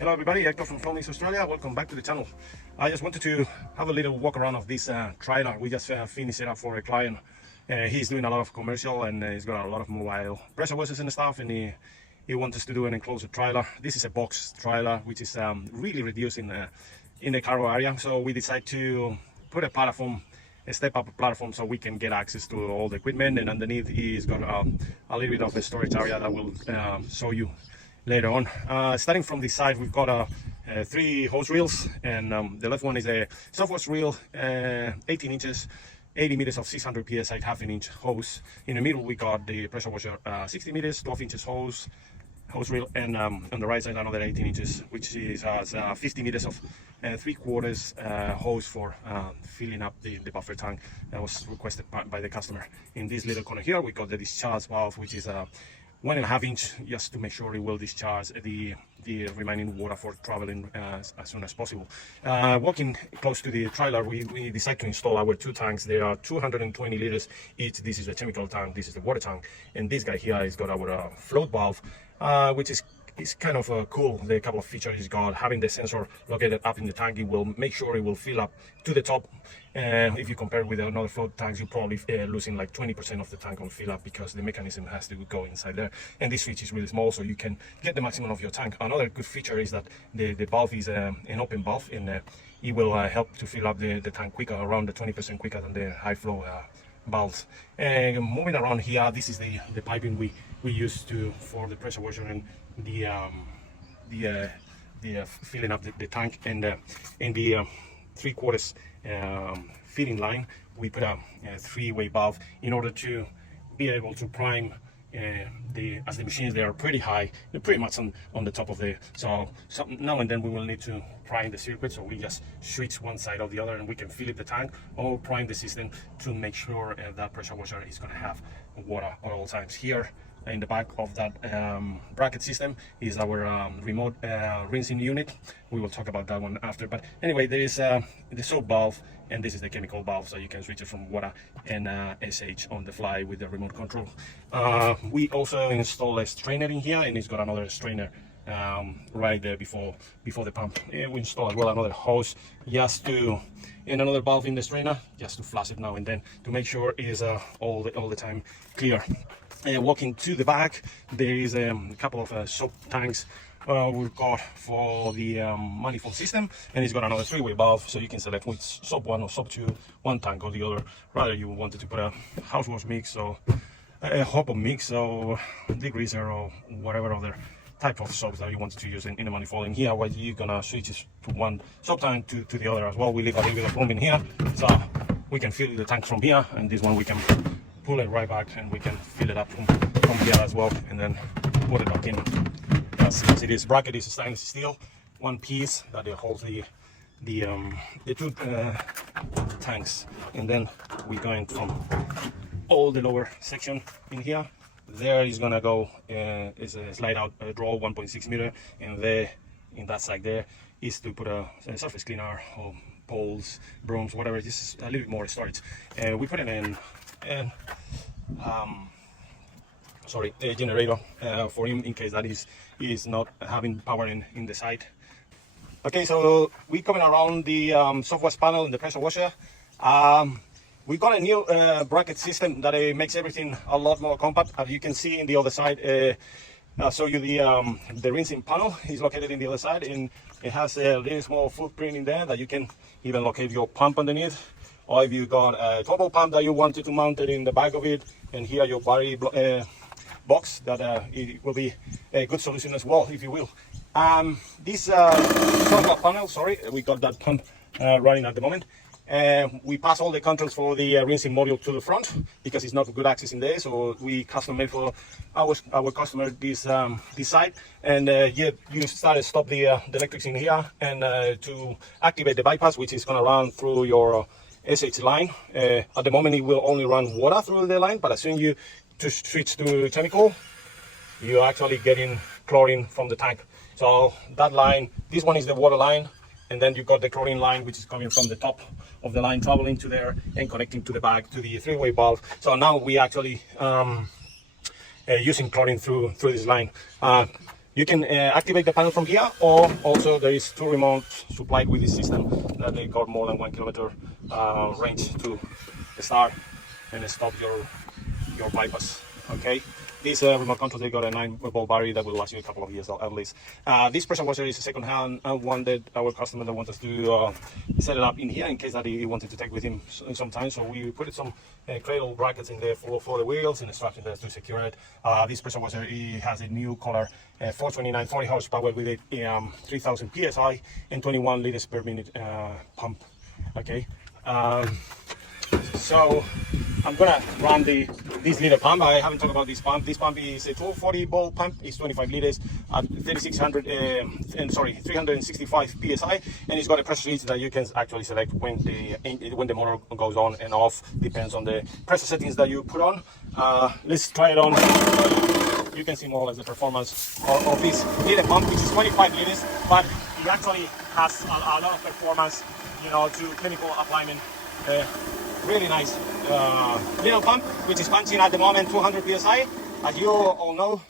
Hello everybody, Hector from Phoenix, Australia. Welcome back to the channel. I just wanted to have a little walk around of this trailer. We just finished it up for a client. He's doing a lot of commercial and he's got a lot of mobile pressure washers and stuff, and he wants us to do an enclosed trailer. This is a box trailer which is really reduced in the cargo area, so we decided to put a platform, a step-up platform, so we can get access to all the equipment, and underneath he's got a little bit of a storage area that will show you later on. Starting from this side, we've got 3 hose reels, and the left one is a soft wash reel, 18 inches, 80 meters of 600 psi half-inch hose. In the middle we got the pressure washer, 60 meters, 12 inches hose reel, and on the right side another 18 inches, which is 50 meters of 3/4 hose for filling up the buffer tank that was requested by the customer. In this little corner here we got the discharge valve, which is 1.5 inch, just to make sure it will discharge the remaining water for traveling as soon as possible. Walking close to the trailer, we decided to install our 2 tanks. They are 220 liters each. This is the chemical tank, this is the water tank, and this guy here has got our float valve, which is kind of cool. The couple of features he's got, having the sensor located up in the tank, it will make sure it will fill up to the top. If you compare with another float tanks, you're probably losing like 20% of the tank on fill up, because the mechanism has to go inside there, and this switch is really small, so you can get the maximum of your tank. Another good feature is that the valve is an open valve, and it will help to fill up the tank quicker, around the 20% quicker than the high flow valves. And moving around here, this is the piping we use for the pressure washer and the filling up the tank, and in the 3/4 feeding line we put a 3-way valve in order to be able to prime as the machines, they are pretty high, they're pretty much on the top of so now and then we will need to prime the circuit, so we just switch one side or the other and we can fill up the tank or prime the system to make sure that pressure washer is going to have water at all times. Here in the back of that bracket system is our remote rinsing unit. We will talk about that one after, but anyway, there is the soap valve, and this is the chemical valve, so you can switch it from water and SH on the fly with the remote control. We also installed a strainer in here, and it's got another strainer right there before the pump. We installed as well another hose and another valve in the strainer, just to flush it now and then to make sure it is all the time clear. Walking to the back, there is a couple of soap tanks we've got for the manifold system, and it's got another 3-way valve, so you can select which soap 1 or soap 2, one tank or the other. Rather you wanted to put a house wash mix or a hopper mix or degreaser or whatever other type of soaps that you wanted to use in the manifold. In here, what you're gonna switch is from one soap tank to the other as well. We leave a little bit of room in here, so we can fill the tank from here, and this one we can pull it right back and we can fill it up from here as well, and then put it back in as it is. Bracket is stainless steel, one piece that holds the 2 tanks, and then we're going from all the lower section in here. There is gonna go is a slide out draw 1.6 meter, and there in that side there is to put a surface cleaner or poles, brooms, whatever. This is a little bit more storage. We put it in a generator for him in case that is not having power in the side. Okay, so we're coming around the soft wash panel and the pressure washer. We got a new bracket system that makes everything a lot more compact. As you can see in the other side, I'll show you the rinsing panel is located in the other side, and it has a little small footprint in there that you can even locate your pump underneath. Or if you got a turbo pump that you wanted to mount it in the back of it, and here your battery box, that it will be a good solution as well, if you will. This front panel, sorry, we got that pump running at the moment. We pass all the controls for the rinsing module to the front because it's not good access in there, so we custom made for our customer this side. And yeah, you start and stop the electrics in here, and to activate the bypass, which is going to run through your SH line. At the moment it will only run water through the line, but as soon as you switch to chemical, you're actually getting chlorine from the tank. So that line, this one is the water line, and then you got the chlorine line, which is coming from the top of the line, traveling to there and connecting to the back to the 3-way valve. So now we actually using chlorine through this line. You can activate the panel from here, or also there is 2 remote supplied with this system that they got more than 1 kilometer range to start and stop your bypass. Okay, this remote control, they got a 9-volt battery that will last you a couple of years at least. This pressure washer is a second-hand one that our customer that wants us to set it up in here in case that he wanted to take with him sometime. So we put some cradle brackets in there for the wheels and straps in there to secure it. This pressure washer, it has a new color 429 40 horsepower with a 3000 psi and 21 liters per minute pump. Okay. So I'm gonna run this little pump. I haven't talked about this pump. This pump is a 240 volt pump. It's 25 liters at 365 psi, and it's got a pressure switch that you can actually select when the motor goes on and off. Depends on the pressure settings that you put on. Let's try it on. You can see more or less the performance of this little pump, which is 25 liters, but it actually has a lot of performance, you know, to chemical alignment. Really nice little pump, which is punching at the moment 200 psi. As you all know,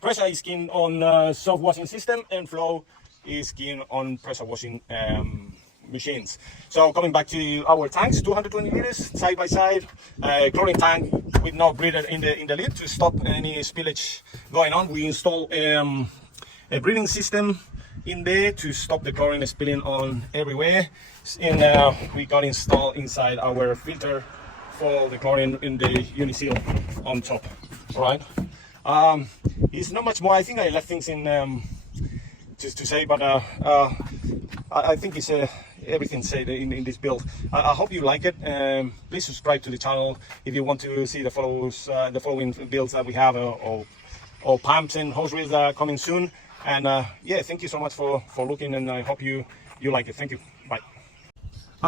pressure is keen on soft washing system, and flow is keen on pressure washing machines. So coming back to our tanks, 220 liters side by side, chlorine tank with no breather in the lid to stop any spillage going on. We install a breathing system in there to stop the chlorine spilling on everywhere, and we got installed inside our filter for the chlorine in the uniseal on top. All right, it's not much more. I think I left things in just to say, but I think it's everything said in this build. I hope you like it. Please subscribe to the channel if you want to see the following builds that we have, or pumps and hose reels that are coming soon. And yeah, thank you so much for looking, and I hope you like it. Thank you. Bye.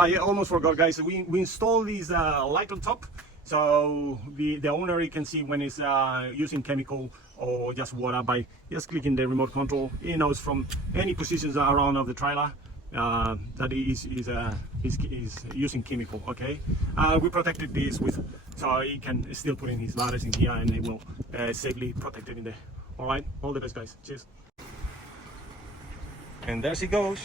Yeah, almost forgot, guys. We installed this light on top, so the owner can see when it's using chemical or just water by just clicking the remote control. He knows from any positions around of the trailer that is using chemical. Okay, we protected this so he can still put in his ladders in here, and it will safely protect it in there. All right, all the best, guys. Cheers. And there she goes.